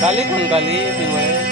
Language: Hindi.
काली कौन काली